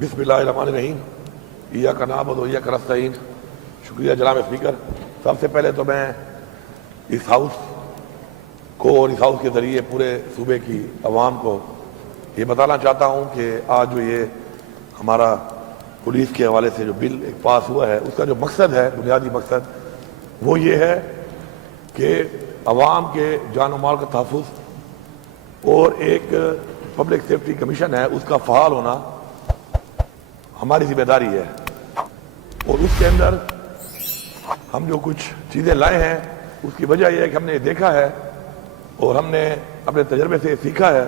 بسم اللہ الرحمن الرحیم ایاک نعبد و ایاک نستعین۔ شکریہ جناب اسپیکر۔ سب سے پہلے تو میں اس ہاؤس کو اور اس ہاؤس کے ذریعے پورے صوبے کی عوام کو یہ بتانا چاہتا ہوں کہ آج جو یہ ہمارا پولیس کے حوالے سے جو بل ایک پاس ہوا ہے، اس کا جو مقصد ہے، بنیادی مقصد وہ یہ ہے کہ عوام کے جان و مال کا تحفظ اور ایک پبلک سیفٹی کمیشن ہے، اس کا فعال ہونا ہماری ذمہ داری ہے۔ اور اس کے اندر ہم جو کچھ چیزیں لائے ہیں، اس کی وجہ یہ ہے کہ ہم نے دیکھا ہے اور ہم نے اپنے تجربے سے سیکھا ہے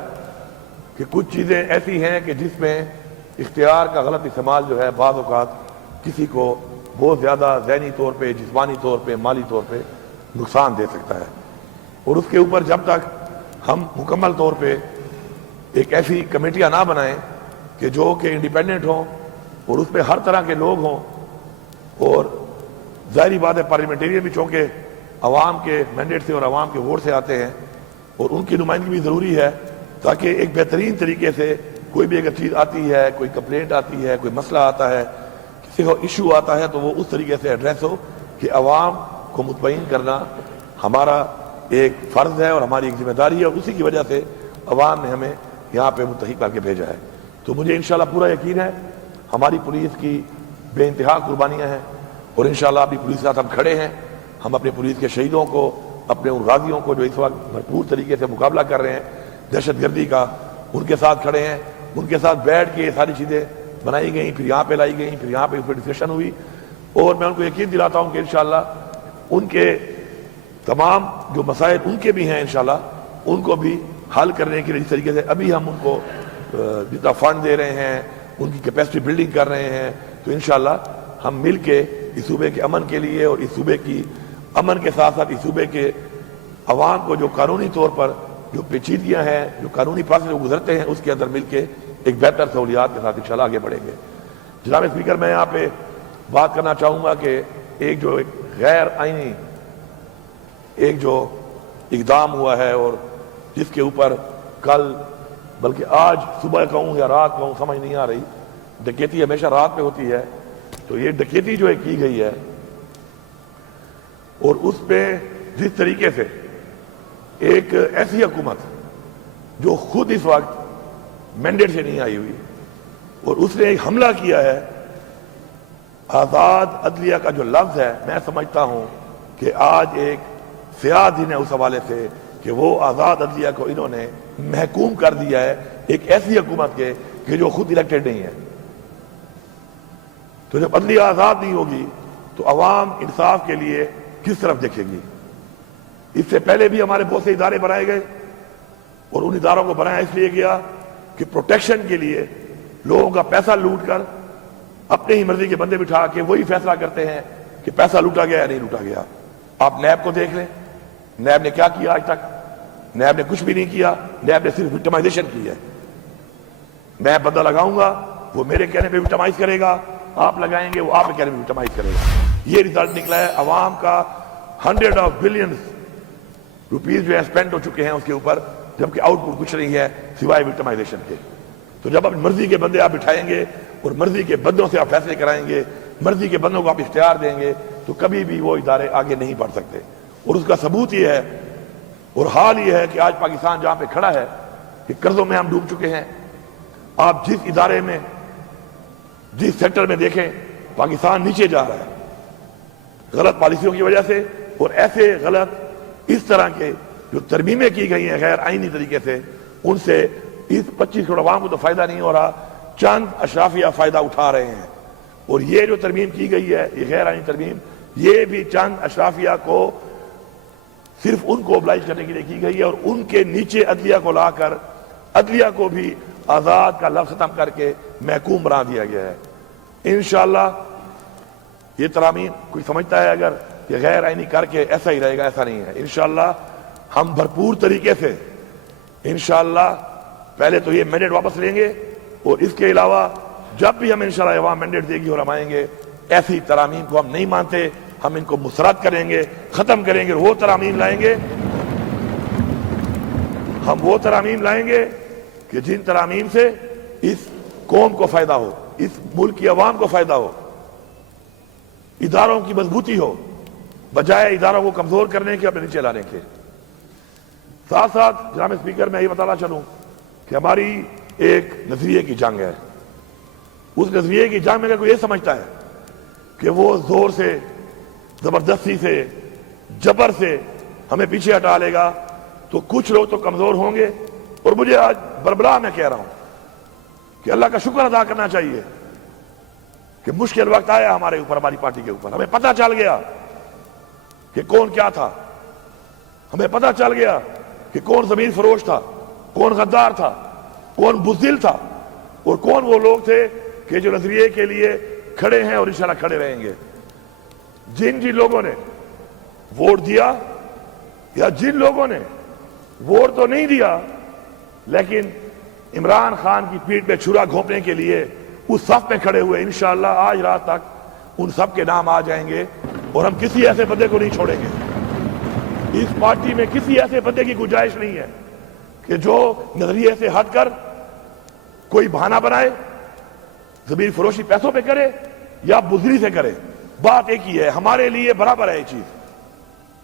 کہ کچھ چیزیں ایسی ہیں کہ جس میں اختیار کا غلط استعمال جو ہے بعض اوقات کسی کو بہت زیادہ ذہنی طور پہ، جسمانی طور پہ، مالی طور پہ نقصان دے سکتا ہے۔ اور اس کے اوپر جب تک ہم مکمل طور پہ ایک ایسی کمیٹیاں نہ بنائیں کہ جو کہ انڈیپینڈنٹ ہوں اور اس پہ ہر طرح کے لوگ ہوں، اور ظاہری بات ہے پارلیمنٹیرین بھی چونکہ عوام کے مینڈیٹ سے اور عوام کے ووٹ سے آتے ہیں اور ان کی نمائندگی بھی ضروری ہے، تاکہ ایک بہترین طریقے سے کوئی بھی اگر چیز آتی ہے، کوئی کمپلینٹ آتی ہے، کوئی مسئلہ آتا ہے، کسی کو ایشو آتا ہے، تو وہ اس طریقے سے ایڈریس ہو کہ عوام کو مطمئن کرنا ہمارا ایک فرض ہے اور ہماری ایک ذمہ داری ہے، اور اسی کی وجہ سے عوام نے ہمیں یہاں پہ منتخب کر کے بھیجا ہے۔ تو مجھے انشاءاللہ پورا یقین ہے ہماری پولیس کی بے انتہا قربانیاں ہیں، اور انشاءاللہ اپنی پولیس کے ساتھ ہم کھڑے ہیں۔ ہم اپنے پولیس کے شہیدوں کو، اپنے ان غازیوں کو جو اس وقت بھرپور طریقے سے مقابلہ کر رہے ہیں دہشت گردی کا، ان کے ساتھ کھڑے ہیں۔ ان کے ساتھ بیٹھ کے یہ ساری چیزیں بنائی گئیں، پھر یہاں پہ لائی گئیں، پھر یہاں پہ اس پہ ڈسکشن ہوئی، اور میں ان کو یقین دلاتا ہوں کہ انشاءاللہ ان کے تمام جو مسائل ان کے بھی ہیں انشاءاللہ ان کو بھی حل کرنے کے لیے جس طریقے سے ابھی ہم ان کو جتنا فنڈ دے رہے ہیں، ان کی کیپیسٹی بلڈنگ کر رہے ہیں، تو انشاءاللہ ہم مل کے اس صوبے کے امن کے لیے اور اس صوبے کی امن کے ساتھ ساتھ اس صوبے کے عوام کو جو قانونی طور پر جو پیچیدگیاں ہیں، جو قانونی پروسیس سے گزرتے ہیں، اس کے اندر مل کے ایک بہتر سہولیات کے ساتھ انشاءاللہ آگے بڑھیں گے۔ جناب اسپیکر، میں یہاں پہ بات کرنا چاہوں گا کہ ایک غیر آئینی ایک جو اقدام ہوا ہے اور جس کے اوپر کل بلکہ آج صبح کہوں یا رات کہوں سمجھ نہیں آ رہی، ڈکیتی ہمیشہ رات میں ہوتی ہے، تو یہ ڈکیتی جو کی گئی ہے اور اس پہ جس طریقے سے ایک ایسی حکومت جو خود اس وقت مینڈیٹ سے نہیں آئی ہوئی اور اس نے ایک حملہ کیا ہے، آزاد عدلیہ کا جو لفظ ہے، میں سمجھتا ہوں کہ آج ایک سیاہ دن ہے اس حوالے سے کہ وہ آزاد عدلیہ کو انہوں نے محکوم کر دیا ہے ایک ایسی حکومت کے کہ جو خود الیکٹڈ نہیں ہے۔ تو جب عدلیہ آزاد نہیں ہوگی تو عوام انصاف کے لیے کس طرف دیکھے گی؟ اس سے پہلے بھی ہمارے بہت سے ادارے بنائے گئے اور ان اداروں کو بنایا اس لیے گیا کہ پروٹیکشن کے لیے لوگوں کا پیسہ لوٹ کر اپنے ہی مرضی کے بندے بٹھا کے وہی فیصلہ کرتے ہیں کہ پیسہ لوٹا گیا یا نہیں لوٹا گیا۔ آپ نیب کو دیکھ لیں، نیب نے کیا کیا آج تک؟ نیب نے کچھ بھی نہیں کیا، نیب نے صرف وکٹمائزیشن کی ہے۔ میں بندہ لگاؤں گا، وہ میرے کہنے پہ وکٹمائز کرے گا، آپ لگائیں گے وہ آپ کے کہنے پہ وکٹمائز کرے گا۔ یہ ریزلٹ نکلا ہے، عوام کا 100 بلینز روپیز جو ہے اسپینڈ ہو چکے ہیں اس کے اوپر، جبکہ آؤٹ پٹ کچھ نہیں ہے سوائے وکٹمائزیشن کے۔ تو جب اپنی مرضی کے بندے آپ بٹھائیں گے اور مرضی کے بندوں سے آپ فیصلے کرائیں گے، مرضی کے بندوں کو آپ اختیار دیں گے، تو کبھی بھی وہ ادارے آگے نہیں بڑھ سکتے۔ اور اس کا ثبوت یہ ہے اور حال یہ ہے کہ آج پاکستان جہاں پہ کھڑا ہے کہ قرضوں میں ہم ڈوب چکے ہیں۔ آپ جس ادارے میں، جس سیکٹر میں دیکھیں، پاکستان نیچے جا رہا ہے غلط پالیسیوں کی وجہ سے، اور ایسے غلط اس طرح کے جو ترمیمیں کی گئی ہیں غیر آئینی طریقے سے، ان سے اس 25 کروڑ عوام کو تو فائدہ نہیں ہو رہا، چند اشرافیہ فائدہ اٹھا رہے ہیں۔ اور یہ جو ترمیم کی گئی ہے، یہ غیر آئینی ترمیم، یہ بھی چند اشرافیہ کو صرف ان کو اوبلائج کرنے کے لیے کی گئی ہے، اور ان کے نیچے عدلیہ کو لا کر عدلیہ کو بھی آزاد کا لفظ ختم کر کے محکوم بنا دیا گیا ہے۔ انشاءاللہ یہ ترامیم کوئی سمجھتا ہے اگر کہ غیر آئینی کر کے ایسا ہی رہے گا، ایسا نہیں ہے۔ انشاءاللہ ہم بھرپور طریقے سے انشاءاللہ پہلے تو یہ مینڈیٹ واپس لیں گے، اور اس کے علاوہ جب بھی ہم انشاءاللہ عوام مینڈیٹ دے گی اور ہم آئیں گے، ایسی ترامیم کو ہم نہیں مانتے، ہم ان کو مسترد کریں گے، ختم کریں گے، وہ ترامیم لائیں گے، ہم وہ ترامیم لائیں گے کہ جن ترامیم سے اس قوم کو فائدہ ہو، اس ملک کی عوام کو فائدہ ہو، اداروں کی مضبوطی ہو، بجائے اداروں کو کمزور کرنے کے، اپنے نیچے لانے کے۔ ساتھ ساتھ جناب اسپیکر میں یہ بتانا چاہوں کہ ہماری ایک نظریے کی جنگ ہے۔ اس نظریے کی جنگ میں کوئی یہ سمجھتا ہے کہ وہ زور سے، زبردستی سے، جبر سے ہمیں پیچھے ہٹا لے گا تو کچھ لوگ تو کمزور ہوں گے۔ اور مجھے آج بربلا میں کہہ رہا ہوں کہ اللہ کا شکر ادا کرنا چاہیے کہ مشکل وقت آیا ہمارے اوپر، ہماری پارٹی کے اوپر، ہمیں پتہ چل گیا کہ کون کیا تھا، ہمیں پتہ چل گیا کہ کون زمین فروش تھا، کون غدار تھا، کون بزدل تھا، اور کون وہ لوگ تھے کہ جو نظریے کے لیے کھڑے ہیں اور انشاءاللہ کھڑے رہیں گے۔ جن لوگوں نے ووٹ دیا یا جن لوگوں نے ووٹ تو نہیں دیا لیکن عمران خان کی پیٹھ پہ چھرا گھونپنے کے لیے اس صف میں کھڑے ہوئے، انشاءاللہ آج رات تک ان سب کے نام آ جائیں گے، اور ہم کسی ایسے بندے کو نہیں چھوڑیں گے۔ اس پارٹی میں کسی ایسے بندے کی گنجائش نہیں ہے کہ جو نظریے سے ہٹ کر کوئی بہانہ بنائے، زمین فروشی پیسوں پہ کرے یا بزدلی سے کرے۔ بات ایک ہی ہے، ہمارے لیے برابر ہے یہ چیز،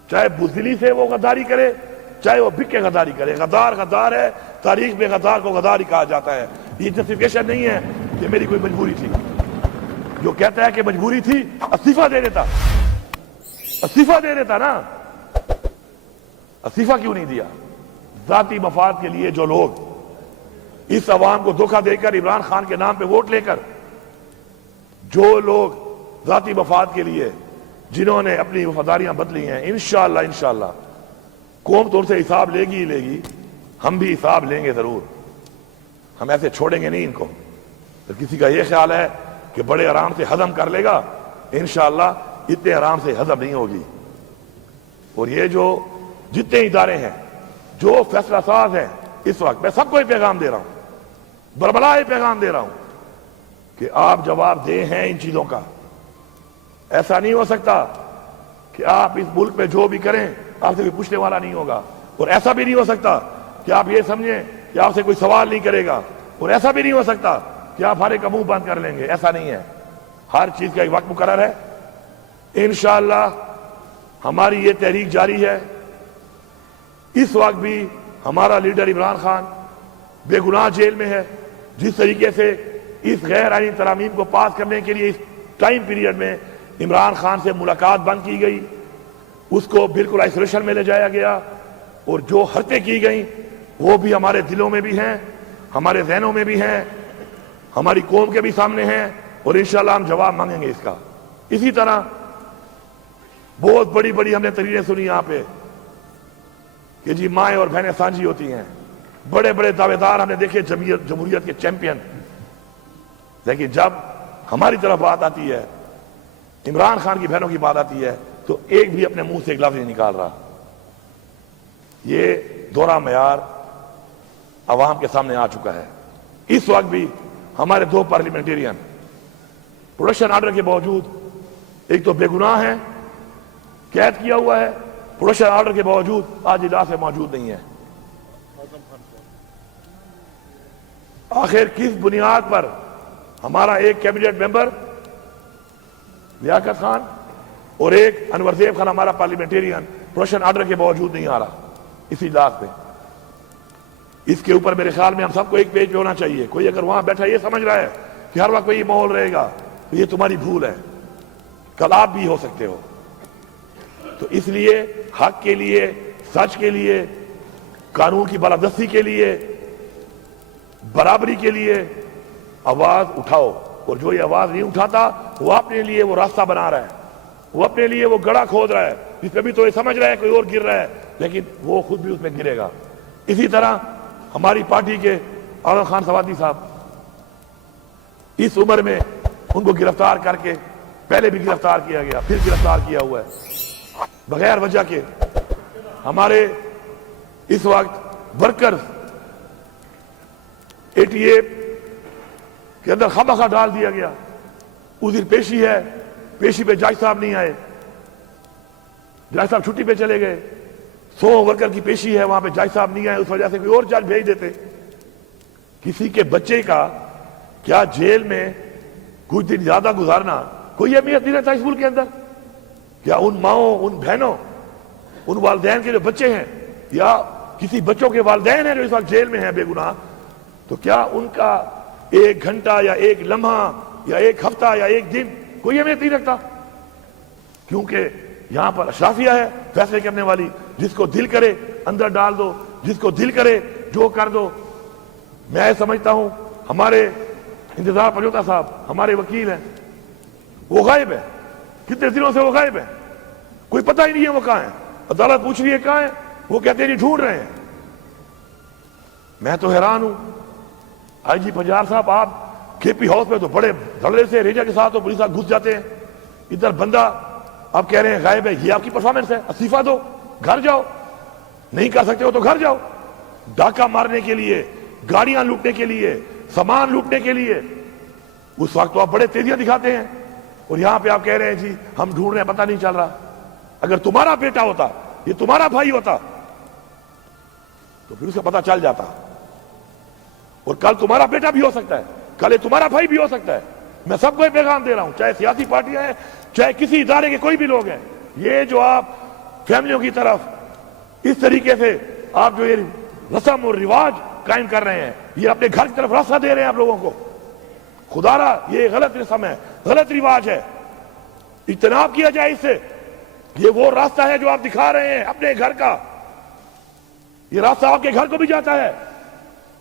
چاہے بزدلی سے وہ غداری کرے، چاہے وہ بک کے غداری کرے۔ غدار غدار ہے، تاریخ میں غدار کو غدار ہی کہا جاتا ہے۔ یہ جسٹیفیکیشن نہیں ہے کہ میری کوئی مجبوری تھی۔ جو کہتا ہے کہ مجبوری تھی، استعفیٰ دے دیتا، استعفیٰ دے دیتا نا، استعفیٰ کیوں نہیں دیا؟ ذاتی مفاد کے لیے جو لوگ اس عوام کو دھوکہ دے کر عمران خان کے نام پہ ووٹ لے کر، جو لوگ ذاتی مفاد کے لیے جنہوں نے اپنی وفاداریاں بدلی ہیں، انشاءاللہ قوم تو ان سے حساب لے گی ہی لے گی، ہم بھی حساب لیں گے ضرور۔ ہم ایسے چھوڑیں گے نہیں ان کو۔ تو کسی کا یہ خیال ہے کہ بڑے آرام سے ہضم کر لے گا، انشاءاللہ اتنے آرام سے ہضم نہیں ہوگی۔ اور یہ جو جتنے ادارے ہیں، جو فیصلہ ساز ہیں، اس وقت میں سب کو یہ پیغام دے رہا ہوں، بربلا یہ پیغام دے رہا ہوں کہ آپ جواب دیں ہیں ان چیزوں کا۔ ایسا نہیں ہو سکتا کہ آپ اس ملک میں جو بھی کریں آپ سے کوئی پوچھنے والا نہیں ہوگا، اور ایسا بھی نہیں ہو سکتا کہ آپ یہ سمجھیں کہ آپ سے کوئی سوال نہیں کرے گا، اور ایسا بھی نہیں ہو سکتا کہ آپ ہر ایک کا منہ بند کر لیں گے۔ ایسا نہیں ہے، ہر چیز کا ایک وقت مقرر ہے۔ انشاءاللہ ہماری یہ تحریک جاری ہے۔ اس وقت بھی ہمارا لیڈر عمران خان بے گناہ جیل میں ہے۔ جس طریقے سے اس غیر آئینی ترامیم کو پاس کرنے کے لیے اس ٹائم پیریڈ میں عمران خان سے ملاقات بند کی گئی، اس کو بالکل آئسولیشن میں لے جایا گیا، اور جو حرکتیں کی گئیں وہ بھی ہمارے دلوں میں بھی ہیں، ہمارے ذہنوں میں بھی ہیں، ہماری قوم کے بھی سامنے ہیں، اور انشاءاللہ ہم جواب مانگیں گے اس کا۔ اسی طرح بہت بڑی بڑی ہم نے تقریریں سنی یہاں پہ کہ جی مائیں اور بہنیں سانجھی ہوتی ہیں، بڑے بڑے دعوے دار ہم نے دیکھے، جمہوریت کے چیمپئن، لیکن جب ہماری طرف بات آتی ہے، عمران خان کی بہنوں کی بات آتی ہے، تو ایک بھی اپنے منہ سے ایک لفظ نہیں نکال رہا۔ یہ دوہرا معیار عوام کے سامنے آ چکا ہے۔ اس وقت بھی ہمارے دو پارلیمنٹیرین پروڈکشن آرڈر کے باوجود، ایک تو بے گناہ ہیں، قید کیا ہوا ہے، پروڈکشن آرڈر کے باوجود آج اجلاس میں موجود نہیں ہے۔ آخر کس بنیاد پر ہمارا ایک کیبنٹ ممبر لیاقت خان اور ایک انور زیب خان ہمارا پارلیمنٹیرین پروڈکشن آرڈر کے باوجود نہیں آ رہا اس اجلاس پہ؟ اس کے اوپر میرے خیال میں ہم سب کو ایک پیج پہ ہونا چاہیے۔ کوئی اگر وہاں بیٹھا یہ سمجھ رہا ہے کہ ہر وقت یہ ماحول رہے گا، تو یہ تمہاری بھول ہے، کل آپ بھی ہو سکتے ہو۔ تو اس لیے حق کے لیے، سچ کے لیے، قانون کی بالادستی کے لیے، برابری کے لیے آواز اٹھاؤ، اور جو یہ آواز نہیں اٹھاتا وہ اپنے لیے وہ راستہ بنا رہا ہے، وہ اپنے لیے وہ گڑھا کھود رہا ہے، جس پہ بھی تو یہ سمجھ رہا ہے کوئی اور گر رہا ہے، لیکن وہ خود بھی اس میں گرے گا۔ اسی طرح ہماری پارٹی کے اعظم خان سوادی صاحب اس عمر میں ان کو گرفتار کر کے، پہلے بھی گرفتار کیا گیا، پھر گرفتار کیا ہوا ہے بغیر وجہ کے۔ ہمارے اس وقت ورکرز 88 کے اندر خامخواہ ڈال دیا گیا۔ اس دن پیشی ہے، پیشی پہ جج صاحب نہیں آئے، جج صاحب چھٹی پہ چلے گئے۔ 100 ورکر کی پیشی ہے، وہاں پہ جج صاحب نہیں آئے، اس وجہ سے کوئی اور جج بھیج دیتے۔ کسی کے بچے کا کیا جیل میں کچھ دن زیادہ گزارنا کوئی اہمیت نہیں رہتا اس ملک کے اندر؟ کیا ان ماؤں، ان بہنوں، ان والدین کے جو بچے ہیں یا کسی بچوں کے والدین ہیں جو اس وقت جیل میں ہیں بے گناہ، تو کیا ان کا ایک گھنٹہ یا ایک لمحہ یا ایک ہفتہ یا ایک دن کوئی اہمیت نہیں رکھتا؟ کیونکہ یہاں پر اشرافیہ ہے فیصلے کرنے والی، جس کو دل کرے اندر ڈال دو، جس کو دل کرے جو کر دو۔ میں سمجھتا ہوں ہمارے انتظار پنجوتا صاحب ہمارے وکیل ہیں، وہ غائب ہے، کتنے دنوں سے وہ غائب ہے، کوئی پتہ ہی نہیں ہے وہ کہاں ہیں۔ عدالت پوچھ رہی ہے کہاں ہیں، وہ کہتے ہیں ڈھونڈ رہے ہیں۔ میں تو حیران ہوں، آئی جی پنجاب صاحب آپ کے پی ہاؤس میں تو بڑے دھڑے سے ریجا کے ساتھ پولیس گھس جاتے ہیں، ادھر بندہ آپ کہہ رہے ہیں غائب ہے، یہ آپ کی پرفارمنس ہے؟ استعفیٰ دو، گھر جاؤ، نہیں کر سکتے ہو تو گھر جاؤ۔ ڈاکہ مارنے کے لیے، گاڑیاں لوٹنے کے لیے، سامان لوٹنے کے لیے اس وقت تو آپ بڑے تیزیاں دکھاتے ہیں، اور یہاں پہ آپ کہہ رہے ہیں جی ہم ڈھونڈ رہے ہیں، پتہ نہیں چل رہا۔ اگر تمہارا بیٹا ہوتا، یہ تمہارا بھائی ہوتا تو پھر اسے پتہ چل جاتا، اور کل تمہارا بیٹا بھی ہو سکتا ہے، کل یہ تمہارا بھائی بھی ہو سکتا ہے۔ میں سب کو یہ پیغام دے رہا ہوں، چاہے سیاسی پارٹیاں ہیں، چاہے کسی ادارے کے کوئی بھی لوگ ہیں، یہ جو آپ فیملیوں کی طرف اس طریقے سے آپ جو یہ رسم اور رواج قائم کر رہے ہیں، یہ اپنے گھر کی طرف راستہ دے رہے ہیں آپ لوگوں کو۔ خدا را یہ غلط رسم ہے، غلط رواج ہے، اجتناب کیا جائے اس سے۔ یہ وہ راستہ ہے جو آپ دکھا رہے ہیں اپنے گھر کا، یہ راستہ آپ کے گھر کو بھی جاتا ہے،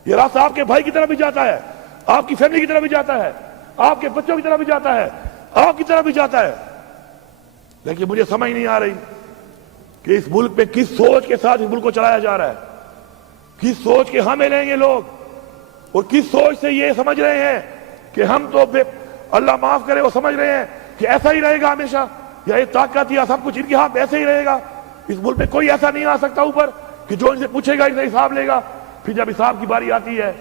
یہ راستہ آپ کے بھائی کی طرف بھی جاتا ہے، آپ کی فیملی کی طرف بھی جاتا ہے، آپ کے بچوں کی طرف بھی جاتا ہے، آپ کی طرف بھی جاتا ہے۔ لیکن مجھے سمجھ نہیں آ رہی کہ اس ملک میں کس سوچ کے ساتھ اس ملک کو چلایا جا رہا ہے، کس سوچ کے ہمیں لیں گے لوگ، اور کس سوچ سے یہ سمجھ رہے ہیں کہ ہم تو اللہ معاف کرے وہ سمجھ رہے ہیں کہ ایسا ہی رہے گا ہمیشہ، یا یہ طاقت یا سب کچھ ان کے ہاتھ ایسے ہی رہے گا۔ اس ملک میں کوئی ایسا نہیں آ سکتا اوپر کہ جو ان سے پوچھے گا ان سے حساب لے گا، پھر جب حساب کی باری آتی ہے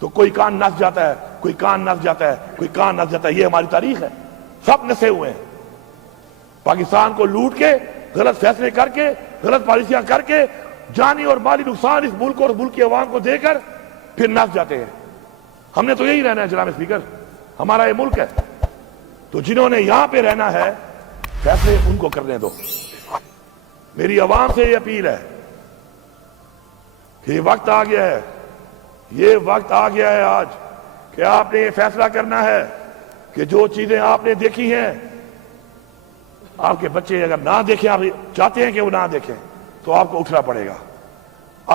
تو کوئی کان نس جاتا ہے، کوئی کان نس جاتا ہے، کوئی کان نس جاتا ہے۔ یہ ہماری تاریخ ہے، سب نسے ہوئے ہیں۔ پاکستان کو لوٹ کے، غلط فیصلے کر کے، غلط پالیسیاں کر کے، جانی اور مالی نقصان اس ملک اور ملک کی عوام کو دے کر پھر نس جاتے ہیں۔ ہم نے تو یہی رہنا ہے جناب اسپیکر، ہمارا یہ ملک ہے، تو جنہوں نے یہاں پہ رہنا ہے فیصلے ان کو کرنے دو۔ میری عوام سے یہ اپیل ہے کہ یہ وقت آ گیا ہے، یہ وقت آ گیا ہے آج کہ آپ نے یہ فیصلہ کرنا ہے کہ جو چیزیں آپ نے دیکھی ہیں، آپ کے بچے اگر نہ دیکھیں، آپ چاہتے ہیں کہ وہ نہ دیکھیں، تو آپ کو اٹھنا پڑے گا،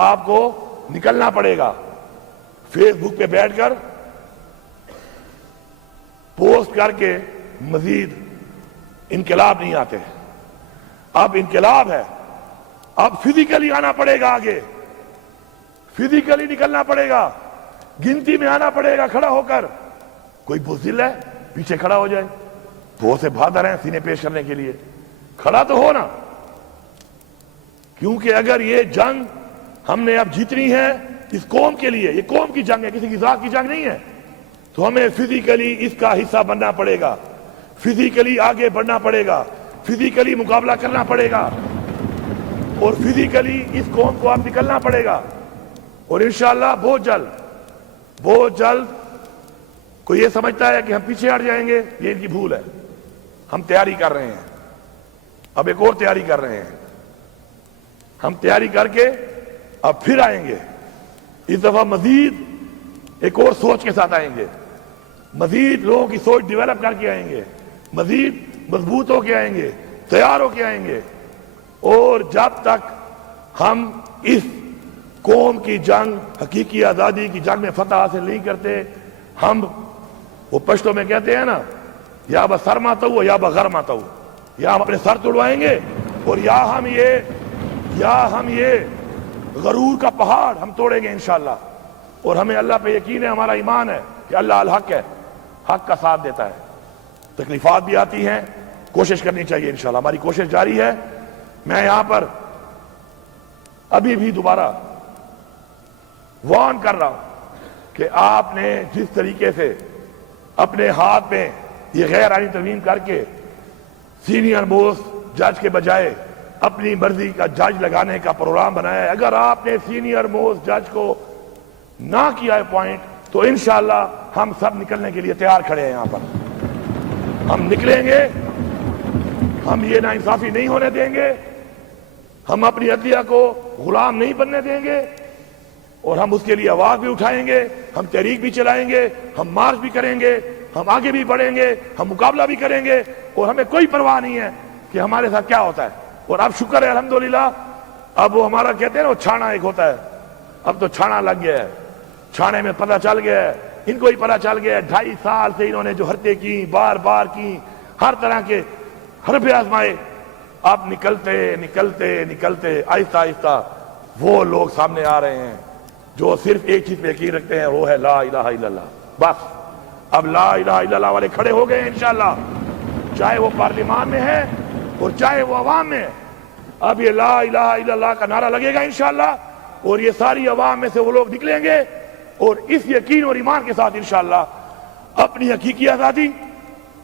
آپ کو نکلنا پڑے گا۔ فیس بک پہ بیٹھ کر پوسٹ کر کے مزید انقلاب نہیں آتے، اب انقلاب ہے، اب فزیکلی آنا پڑے گا، آگے فزیکلی نکلنا پڑے گا، گنتی میں آنا پڑے گا کھڑا ہو کر۔ کوئی بزدل ہے پیچھے کھڑا ہو جائے، بہت سے بہادر ہیں سینے پیش کرنے کے لیے، کھڑا تو ہونا، کیونکہ اگر یہ جنگ ہم نے اب جیتنی ہے اس قوم کے لیے، یہ قوم کی جنگ ہے، کسی کی ذات کی جنگ نہیں ہے، تو ہمیں فزیکلی اس کا حصہ بننا پڑے گا، فزیکلی آگے بڑھنا پڑے گا، فزیکلی مقابلہ کرنا پڑے گا، اور فزیکلی اس قوم کو اب نکلنا پڑے گا۔ اور انشاءاللہ بہت جلد کوئی یہ سمجھتا ہے کہ ہم پیچھے ہٹ جائیں گے، یہ ان کی بھول ہے۔ ہم تیاری کر رہے ہیں، اب ایک اور تیاری کر رہے ہیں، ہم تیاری کر کے اب پھر آئیں گے، اس دفعہ مزید ایک اور سوچ کے ساتھ آئیں گے، مزید لوگوں کی سوچ ڈیولپ کر کے آئیں گے، مزید مضبوط ہو کے آئیں گے، تیار ہو کے آئیں گے۔ اور جب تک ہم اس قوم کی جنگ، حقیقی آزادی کی جنگ میں فتح حاصل نہیں کرتے، ہم وہ پشتوں میں کہتے ہیں نا، یا بس سر ماتا ہوا یا بغیر ماتا ہوا، یا ہم اپنے سر توڑوائیں گے، اور یا ہم یہ غرور کا پہاڑ ہم توڑیں گے انشاءاللہ۔ اور ہمیں اللہ پہ یقین ہے، ہمارا ایمان ہے کہ اللہ الحق ہے، حق کا ساتھ دیتا ہے۔ تکلیفات بھی آتی ہیں، کوشش کرنی چاہیے انشاءاللہ، ہماری کوشش جاری ہے۔ میں یہاں پر ابھی بھی دوبارہ وارن کر رہا ہوں کہ آپ نے جس طریقے سے اپنے ہاتھ میں یہ غیر آئینی ترمیم کر کے سینئر موسٹ جج کے بجائے اپنی مرضی کا جج لگانے کا پروگرام بنایا ہے، اگر آپ نے سینئر موسٹ جج کو نہ کیا ہے پوائنٹ، تو انشاءاللہ ہم سب نکلنے کے لیے تیار کھڑے ہیں یہاں پر. ہم نکلیں گے, ہم یہ ناانصافی نہیں ہونے دیں گے, ہم اپنی عدلیہ کو غلام نہیں بننے دیں گے, اور ہم اس کے لیے آواز بھی اٹھائیں گے, ہم تحریک بھی چلائیں گے, ہم مارچ بھی کریں گے, ہم آگے بھی بڑھیں گے, ہم مقابلہ بھی کریں گے, اور ہمیں کوئی پرواہ نہیں ہے کہ ہمارے ساتھ کیا ہوتا ہے. اور اب شکر ہے الحمدللہ, اب وہ ہمارا کہتے ہیں نا وہ چھانا ایک ہوتا ہے, اب تو چھانا لگ گیا ہے, چھانے میں پتہ چل گیا ہے, ان کو ہی پتہ چل گیا ہے 2.5 سال سے انہوں نے جو حرکتیں کی, بار بار کی, ہر طرح کے حربے آزمائے. اب نکلتے نکلتے نکلتے آہستہ آہستہ وہ لوگ سامنے آ رہے ہیں جو صرف ایک چیز پہ یقین رکھتے ہیں, وہ ہے لا الہ الا اللہ. بس اب لا الہ الا اللہ والے کھڑے ہو گئے ہیں انشاءاللہ, چاہے وہ پارلیمان میں ہے اور چاہے وہ عوام میں ہے. اب یہ لا الہ الا اللہ کا نعرہ لگے گا انشاءاللہ, اور یہ ساری عوام میں سے وہ لوگ نکلیں گے, اور اس یقین اور ایمان کے ساتھ انشاءاللہ اپنی حقیقی آزادی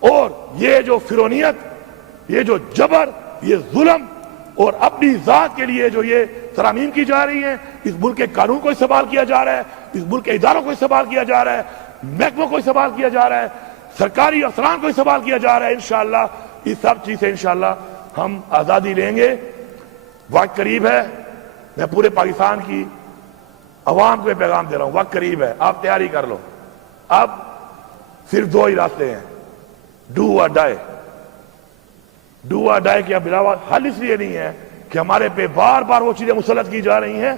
اور یہ جو فرونیت, یہ جو جبر, یہ ظلم, اور اپنی ذات کے لیے جو یہ ترامیم کی جا رہی ہیں, اس ملک کے قانون کو استعمال کیا جا رہا ہے, اس ملک کے اداروں کو استعمال کیا جا رہا ہے, محکموں کو استعمال کیا جا رہا ہے, سرکاری افسران کو استعمال کیا جا رہا ہے. انشاءاللہ اس سب چیز سے انشاءاللہ ہم آزادی لیں گے. وقت قریب ہے, میں پورے پاکستان کی عوام کو یہ پیغام دے رہا ہوں, وقت قریب ہے, آپ تیاری کر لو. اب صرف 2 ہی راستے ہیں, ڈو اور ڈائی. ڈو اور ڈائی کے علاوہ حل اس لیے نہیں ہے کہ ہمارے پہ بار بار وہ چیزیں مسلط کی جا رہی ہیں,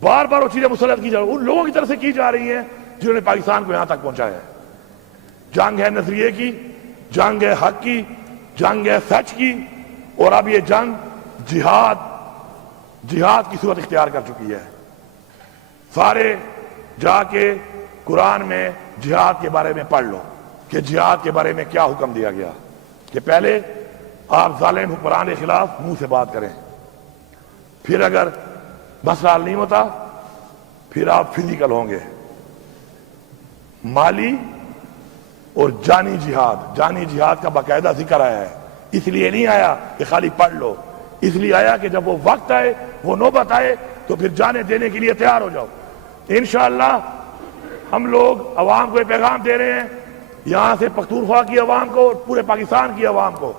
بار بار وہ چیزیں مسلط کی جا رہی ہیں, ان لوگوں کی طرف سے کی جا رہی ہیں جنہوں نے پاکستان کو یہاں تک پہنچایا ہے. جنگ ہے نظریے کی, جنگ ہے حق کی, جنگ ہے سچ کی, اور اب یہ جنگ جہاد کی صورت اختیار کر چکی ہے. سارے جا کے قرآن میں جہاد کے بارے میں پڑھ لو کہ جہاد کے بارے میں کیا حکم دیا گیا, کہ پہلے آپ ظالم حکمران کے خلاف منہ سے بات کریں, پھر اگر مسئلہ حل نہیں ہوتا پھر آپ فزیکل ہوں گے, مالی اور جانی جہاد. جانی جہاد کا باقاعدہ ذکر آیا ہے, اس لیے نہیں آیا کہ خالی پڑھ لو, اس لیے آیا کہ جب وہ وقت آئے, وہ نوبت آئے, تو پھر جانے دینے کے لیے تیار ہو جاؤ. انشاءاللہ ہم لوگ عوام کو یہ پیغام دے رہے ہیں, یہاں سے پختونخوا کی عوام کو اور پورے پاکستان کی عوام کو,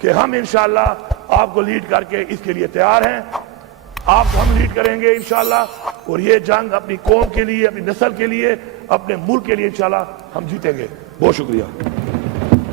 کہ ہم انشاءاللہ آپ کو لیڈ کر کے اس کے لیے تیار ہیں. آپ کو ہم لیڈ کریں گے انشاءاللہ, اور یہ جنگ اپنی قوم کے لیے, اپنی نسل کے لیے, اپنے ملک کے لیے انشاءاللہ ہم جیتیں گے. بہت شکریہ.